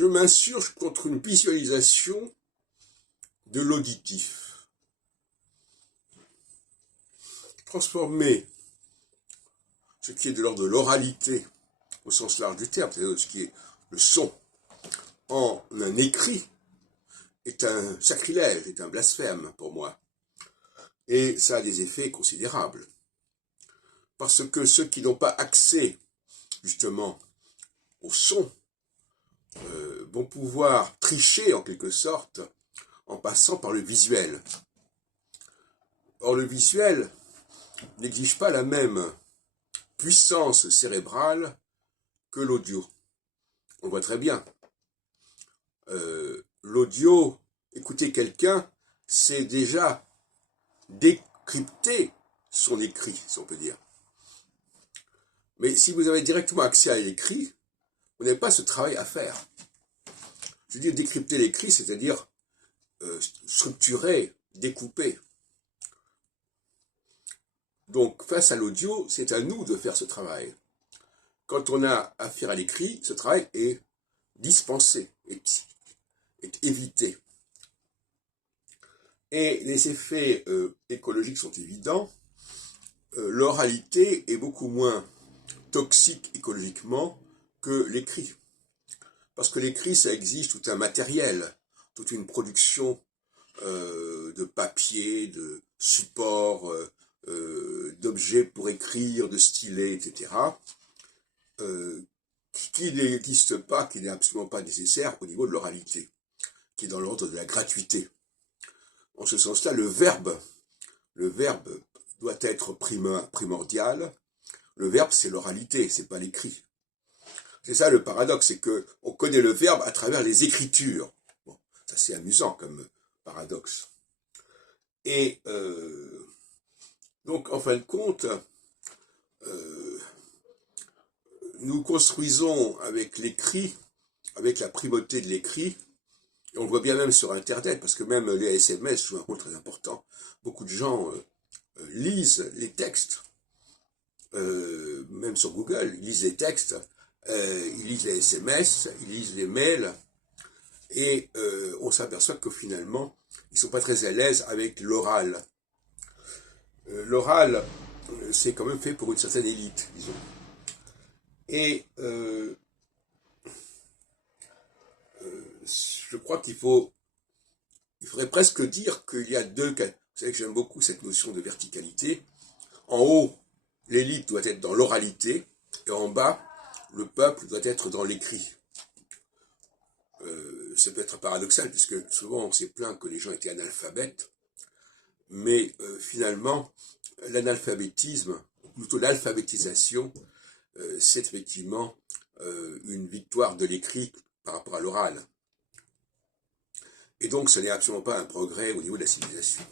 je m'insurge contre une visualisation de l'auditif. Transformer ce qui est de l'ordre de l'oralité, au sens large du terme, c'est-à-dire ce qui est le son, en un écrit, est un sacrilège, est un blasphème pour moi. Et ça a des effets considérables. Parce que ceux qui n'ont pas accès, justement, au son, vont pouvoir tricher, en quelque sorte, en passant par le visuel. Or, le visuel n'exige pas la même puissance cérébrale que l'audio. On voit très bien. L'audio, écouter quelqu'un, c'est déjà décrypter son écrit, si on peut dire. Mais si vous avez directement accès à l'écrit, vous n'avez pas ce travail à faire. Je veux dire, décrypter l'écrit, c'est-à-dire structurer, découper. Donc, face à l'audio, c'est à nous de faire ce travail. Quand on a affaire à l'écrit, ce travail est dispensé, est évité. Et les effets écologiques sont évidents. L'oralité est beaucoup moins toxique écologiquement que l'écrit. Parce que l'écrit, ça exige tout un matériel, toute une production de papier, de supports, d'objets pour écrire, de stylets, etc., qui n'existe pas, qui n'est absolument pas nécessaire au niveau de l'oralité, qui est dans l'ordre de la gratuité. En ce sens-là, le verbe doit être primordial. Le verbe, c'est l'oralité, c'est pas l'écrit. C'est ça le paradoxe, c'est que on connaît le verbe à travers les écritures. Bon, ça c'est amusant comme paradoxe. Et donc, en fin de compte, nous construisons avec l'écrit, avec la primauté de l'écrit, et on le voit bien même sur Internet, parce que même les SMS jouent un rôle très important. Beaucoup de gens lisent les textes, même sur Google, ils lisent les textes, ils lisent les SMS, ils lisent les mails, et on s'aperçoit que finalement, ils ne sont pas très à l'aise avec l'oral. L'oral, c'est quand même fait pour une certaine élite, disons. Et je crois qu'il faudrait presque dire qu'il y a deux cas. Vous savez que j'aime beaucoup cette notion de verticalité. En haut, l'élite doit être dans l'oralité, et en bas, le peuple doit être dans l'écrit. Ça peut être paradoxal, puisque souvent on s'est plaint que les gens étaient analphabètes, mais finalement, l'analphabétisme, ou plutôt l'alphabétisation, c'est effectivement une victoire de l'écrit par rapport à l'oral. Et donc, ce n'est absolument pas un progrès au niveau de la civilisation.